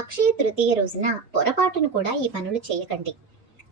అక్షయ తృతీయ రోజున పొరపాటును కూడా ఈ పనులు చేయకండి.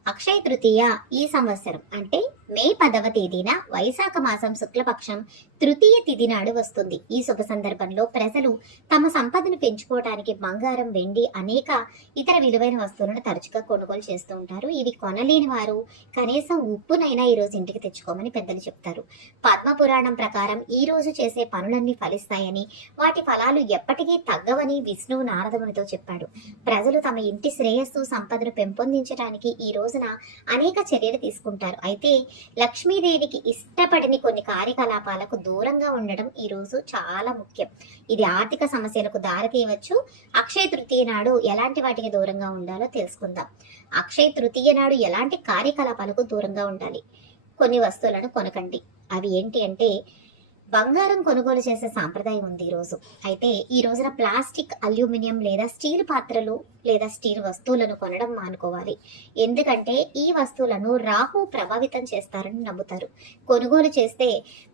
అక్షయ తృతీయ ఈ సంవత్సరం అంటే మే పదవ తేదీన వైశాఖ మాసం శుక్లపక్షం తృతీయ తిథి నాడు వస్తుంది. ఈ శుభ సందర్భంలో ప్రజలు తమ సంపదను పెంచుకోవడానికి బంగారం వెండి అనేక ఇతర విలువైన వస్తువులను తరచుగా కొనుగోలు చేస్తూ ఉంటారు. ఇవి కొనలేని వారు కనీసం ఉప్పునైనా ఈ రోజు ఇంటికి తెచ్చుకోమని పెద్దలు చెప్తారు. పద్మ పురాణం ప్రకారం ఈ రోజు చేసే పనులన్నీ ఫలిస్తాయని వాటి ఫలాలు ఎప్పటికీ తగ్గవని విష్ణువు నారదమునితో చెప్పాడు. ప్రజలు తమ ఇంటి శ్రేయస్సు సంపదను పెంపొందించడానికి ఈ రోజు రోజున అనేక చర్యలు తీసుకుంటారు. అయితే లక్ష్మీదేవికి ఇష్టపడని కొన్ని కార్యకలాపాలకు దూరంగా ఉండడం ఈ రోజు చాలా ముఖ్యం. ఇది ఆర్థిక సమస్యలకు దారితీయవచ్చు. అక్షయ తృతీయ నాడు ఎలాంటి వాటికి దూరంగా ఉండాలో తెలుసుకుందాం. అక్షయ తృతీయ నాడు ఎలాంటి కార్యకలాపాలకు దూరంగా ఉండాలి? కొన్ని వస్తువులను కొనకండి. అవి ఏంటి అంటే బంగారం కొనుగోలు చేసే సాంప్రదాయం ఉంది ఈ రోజు. అయితే ఈ రోజున ప్లాస్టిక్ అల్యూమినియం లేదా స్టీల్ పాత్రలు లేదా స్టీల్ వస్తువులను కొనడం మానుకోవాలి. ఎందుకంటే ఈ వస్తువులను రాహు ప్రభావితం చేస్తారని నమ్ముతారు. కొనుగోలు చేస్తే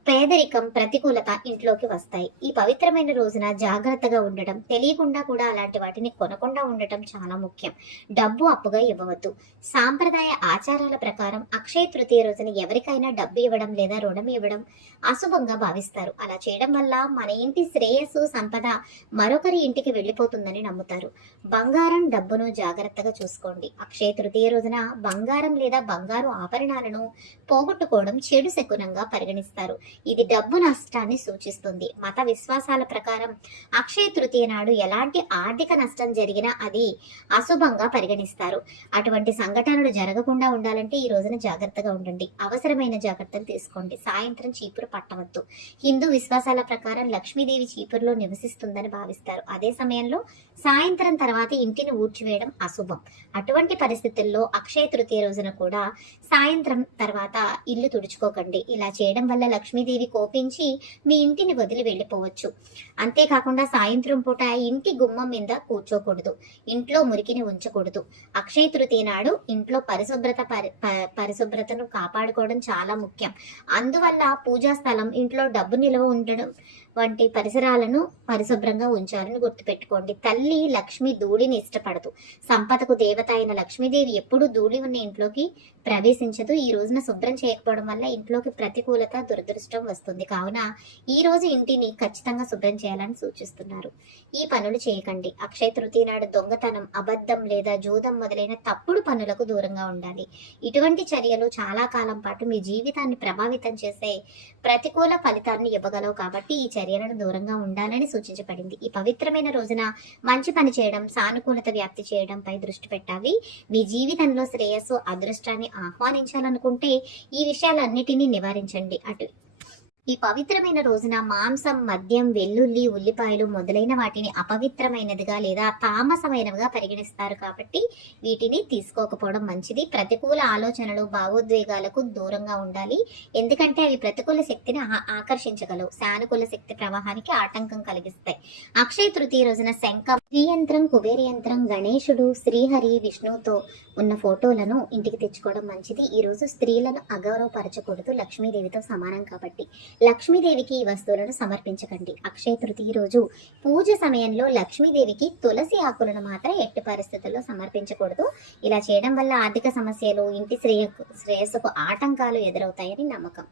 పేదరికం ప్రతికూలత ఇంట్లోకి వస్తాయి. ఈ పవిత్రమైన రోజున జాగ్రత్తగా ఉండటం తెలియకుండా కూడా అలాంటి వాటిని కొనకుండా ఉండటం చాలా ముఖ్యం. డబ్బు అప్పుగా ఇవ్వవద్దు. సాంప్రదాయ ఆచారాల ప్రకారం అక్షయ తృతీయ రోజున ఎవరికైనా డబ్బు ఇవ్వడం లేదా రుణం ఇవ్వడం అశుభంగా భావిస్తారు. అలా చేయడం వల్ల మన ఇంటి శ్రేయస్సు సంపద మరొకరి ఇంటికి వెళ్ళిపోతుందని నమ్ముతారు. బంగారం డబ్బును జాగ్రత్తగా చూసుకోండి. అక్షయ తృతీయ రోజున బంగారం లేదా బంగారు ఆభరణాలను పోగొట్టుకోవడం చెడు శకునంగా పరిగణిస్తారు. ఇది డబ్బు నష్టాన్ని సూచిస్తుంది. మత విశ్వాసాల ప్రకారం అక్షయ తృతీయ నాడు ఎలాంటి ఆర్థిక నష్టం జరిగినా అది అశుభంగా పరిగణిస్తారు. అటువంటి సంఘటనలు జరగకుండా ఉండాలంటే ఈ రోజున జాగ్రత్తగా ఉండండి. అవసరమైన జాగ్రత్తలు తీసుకోండి. సాయంత్రం చీపురు పట్టవద్దు. హిందూ విశ్వాసాల ప్రకారం లక్ష్మీదేవి చీపురులో నివసిస్తుందని భావిస్తారు. అదే సమయంలో సాయంత్రం తర్వాత ఇంటిని ఊడ్చివేయడం అశుభం. అటువంటి పరిస్థితుల్లో అక్షయ తృతీయ రోజున కూడా సాయంత్రం తర్వాత ఇల్లు తుడుచుకోకండి. ఇలా చేయడం వల్ల లక్ష్మీదేవి కోపించి మీ ఇంటిని వదిలి వెళ్ళిపోవచ్చు. అంతేకాకుండా సాయంత్రం పూట ఇంటి గుమ్మం మీద కూర్చోకూడదు. ఇంట్లో మురికిని ఉంచకూడదు. అక్షయ తృతీయ నాడు ఇంట్లో పరిశుభ్రత పరి- ప- పరిశుభ్రతను కాపాడుకోవడం చాలా ముఖ్యం. అందువల్ల పూజా స్థలం ఇంట్లో డబ్బు నిల్వ ఉండడం వంటి పరిసరాలను పరిశుభ్రంగా ఉంచాలని గుర్తుపెట్టుకోండి. తల్లి లక్ష్మి ధూళిని ఇష్టపడదు. సంపదకు దేవత అయిన లక్ష్మీదేవి ఎప్పుడూ ధూళి ఉన్న ఇంట్లోకి ప్రవేశించదు. ఈ రోజున శుభ్రం చేయకపోవడం వల్ల ఇంట్లోకి ప్రతికూలత దురదృష్టం వస్తుంది. కావున ఈ రోజు ఇంటిని ఖచ్చితంగా శుభ్రం చేయాలని సూచిస్తున్నారు. ఈ పనులు చేయకండి. అక్షయ తృతీయ నాడు దొంగతనం అబద్ధం లేదా జూదం మొదలైన తప్పుడు పనులకు దూరంగా ఉండాలి. ఇటువంటి చర్యలు చాలా కాలం పాటు మీ జీవితాన్ని ప్రభావితం చేసే ప్రతికూల ఫలితాన్ని ఇవ్వగలవు కాబట్టి ఈ చర్యలను దూరంగా ఉండాలని సూచించబడింది. ఈ పవిత్రమైన రోజున మంచి పని చేయడం సానుకూలత వ్యాప్తి చేయడంపై దృష్టి పెట్టాలి. మీ జీవితంలో శ్రేయస్సు అదృష్టాన్ని ఆహ్వానించాలనుకుంటే ఈ విషయాలన్నిటినీ నివారించండి. అటు ఈ పవిత్రమైన రోజున మాంసం మద్యం వెల్లుల్లి ఉల్లిపాయలు మొదలైన వాటిని అపవిత్రమైనదిగా లేదా తామసమైనవిగా పరిగణిస్తారు కాబట్టి వీటిని తీసుకోకపోవడం మంచిది. ప్రతికూల ఆలోచనలు భావోద్వేగాలకు దూరంగా ఉండాలి. ఎందుకంటే అవి ప్రతికూల శక్తిని ఆకర్షించగలవు. సానుకూల శక్తి ప్రవాహానికి ఆటంకం కలిగిస్తాయి. అక్షయ తృతీయ రోజున శంఖం శ్రీయంత్రం కుబేర యంత్రం గణేశుడు శ్రీహరి విష్ణువుతో ఉన్న ఫోటోలను ఇంటికి తెచ్చుకోవడం మంచిది. ఈ రోజు స్త్రీలను అగౌరవపరచకూడదు. లక్ష్మీదేవితో సమానం కాబట్టి లక్ష్మీదేవికి ఈ వస్తువులను సమర్పించకండి. అక్షయ తృతీయ రోజు పూజ సమయంలో లక్ష్మీదేవికి తులసి ఆకులను మాత్రం ఎట్టి పరిస్థితుల్లో సమర్పించకూడదు. ఇలా చేయడం వల్ల ఆర్థిక సమస్యలు ఇంటి శ్రేయ శ్రేయస్సుకు ఆటంకాలు ఎదురవుతాయని నమ్మకం.